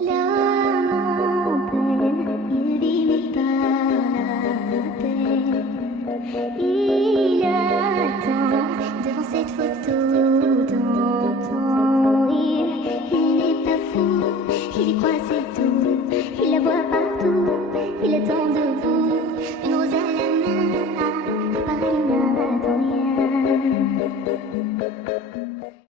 L'âme en peine, il vit mais pas la peine. Il attend devant cette photo d'antan. Il n'est pas fou, il y croit c'est tout. Il la voit partout, il attend